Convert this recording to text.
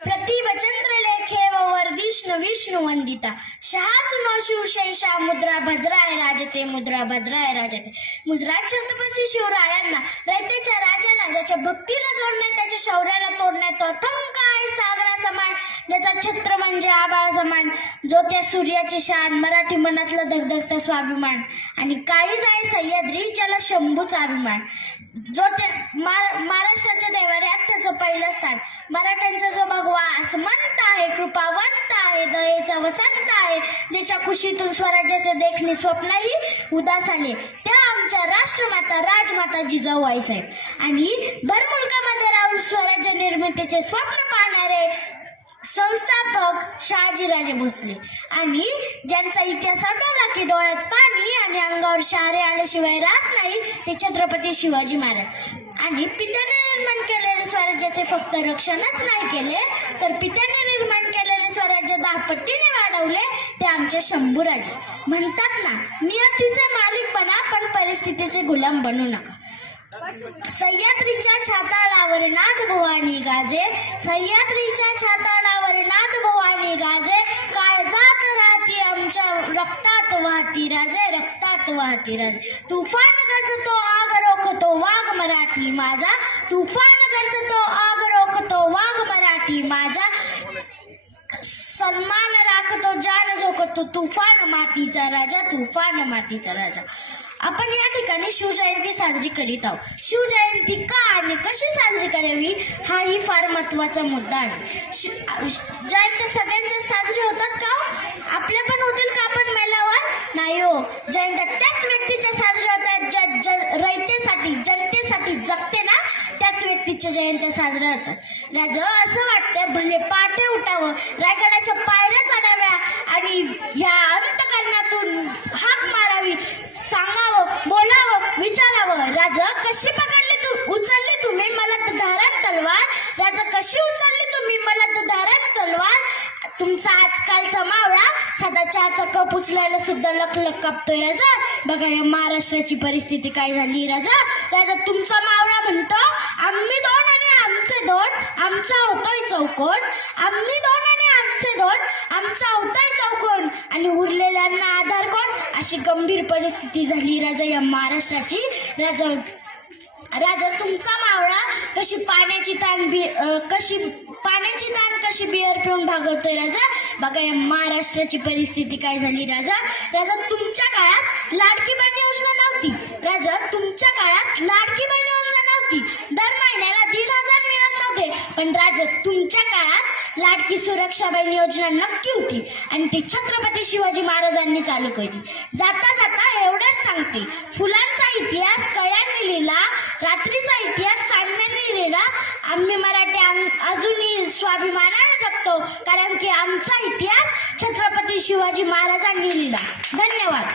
प्रतिवचंद्र लेखे व वर्धिष्णु विष्णु वंदिता शहासुनो शिवशैषा मुद्रा भद्राय राजते मुद्रा भद्राय राजते. मुजराज छत्रपती शिवरायांना रयतेच्या राजाला ज्याच्या भक्तीला जोडण्यात त्याच्या शौर्याला तोडण्यात तो अथंक आहे सागरा समान, ज्याचा छत्र म्हणजे आभाळ समान, जो त्या सूर्याची शान, मराठी मनातला धगधगता स्वाभिमान, आणि काळीज आहे सह्याद्री ज्याला शंभूचा अभिमान, जो त्या महाराष्ट्राच्या देवाऱ्यात त्याचं पहिलं स्थान, मराठ्यांचा जो भगवा आसमंत आहे, कृपावंत आहे, दयेचा वसंत आहे, ज्याच्या कुशीतून स्वराज्याचे देखणे स्वप्नही उदास आले, त्या आमच्या राष्ट्रमाता राजमाता जिजाऊ आईसाहेब. आणि भर मुलकामध्ये राहून स्वराज्य निर्मितीचे स्वप्न पाहणारे संस्थापक शहाजीराजे भोसले, आणि ज्यांचा इतिहास आठवला की डोळ्यात पाणी आणि अंगावर शहारे आल्याशिवाय राहत नाही ते छत्रपती शिवाजी महाराज. आणि पित्याने निर्माण केलेले स्वराज्याचे फक्त रक्षणच नाही केले तर पित्याने निर्माण केलेले स्वराज्य 10 पटीने वाढवले ते आमचे शंभूराजे. म्हणतात ना, नियतीचे मालिक बना पण परिस्थितीचे गुलाम बनू नका. सह्याद्रीच्या छाताडावर नाथ भवानी गाजे, सह्याद्रीच्या छाताडावर नाथ भवानी गाजे, काळजात राहती आमच्या रक्तात वाहती राजे, रक्तात वाहती राजे. तुफान गरजतो आग रोखतो वाघ मराठी माझा, तुफान गरजतो आग रोखतो वाघ मराठी माझा, सन्मान राखतो जान जोखतो तुफान मातीचा राजा, तुफान मातीचा राजा. आपण या ठिकाणी शिवजयंती साजरी करीत आहोत. शिवजयंती का आणि कशी साजरी करावी हाही फार महत्वाचा मुद्दा आहे. जयंती सगळ्यांच्या साजरी होतात का? आपल्या पण होतील का आपण मेल्यावर? नाही हो. जयंत्या त्याच व्यक्तीच्या साजऱ्या होतात ज्या रयतेसाठी जनतेसाठी जगते ना, त्याच व्यक्तीच्या जयंत्या साजऱ्या होतात. राजा असं वाटतंय भले पाटे उठावं, रायगडाच्या पायऱ्या चढाव्या आणि ह्या अंतकरणातून हाक मारावी, सांगावं, बोलावं, विचारावं, राजा कशी उचलली तुम्ही मला तर धारण तलवार, राजा कशी उचलली तुम्ही मला तर धारण तलवार. तुमचा आजकालचा मावळा सदा चहाचा कप उचलायला सुद्धा लखलख कापतोय राजा. बघा या महाराष्ट्राची परिस्थिती काय झाली राजा. राजा तुमचा मावळा म्हणतो आम्ही 2 आणि आमचे 2, आमचा होतोय चौकोन, आम्ही 2 आणि आमचे 2, आमचा होतोय चौकोन, आणि उरलेल्यांना आधार कोण. अशी गंभीर परिस्थिती झाली राजा या महाराष्ट्राची. राजा तुमचा मावळा कशी पाण्याची ताण कशी बिअर पिऊन भागवतोय राजा. बघा या महाराष्ट्राची परिस्थिती काय झाली राजा. राजा तुमच्या काळात लाडकी बहीण योजना नव्हती. राजा तुमच्या काळात लाडकी बहीण योजना नव्हती. दर महिन्याला 1,500 मिळत नव्हते. पण राजा तुमच्या काळात लाडकी सुरक्षा बहीण योजना नक्की होती आणि ती छत्रपती शिवाजी महाराजांनी चालू केली. जाता जाता एवढंच सांगते, फुलांचा इतिहास कळ्यांनी लिहिला, रात्रीचा इतिहास चांदण्याने लिहिला. आम्ही मराठी अजूनही स्वाभिमानाने जगतो कारण की आमचा इतिहास छत्रपती शिवाजी महाराजांनी लिहिला. धन्यवाद.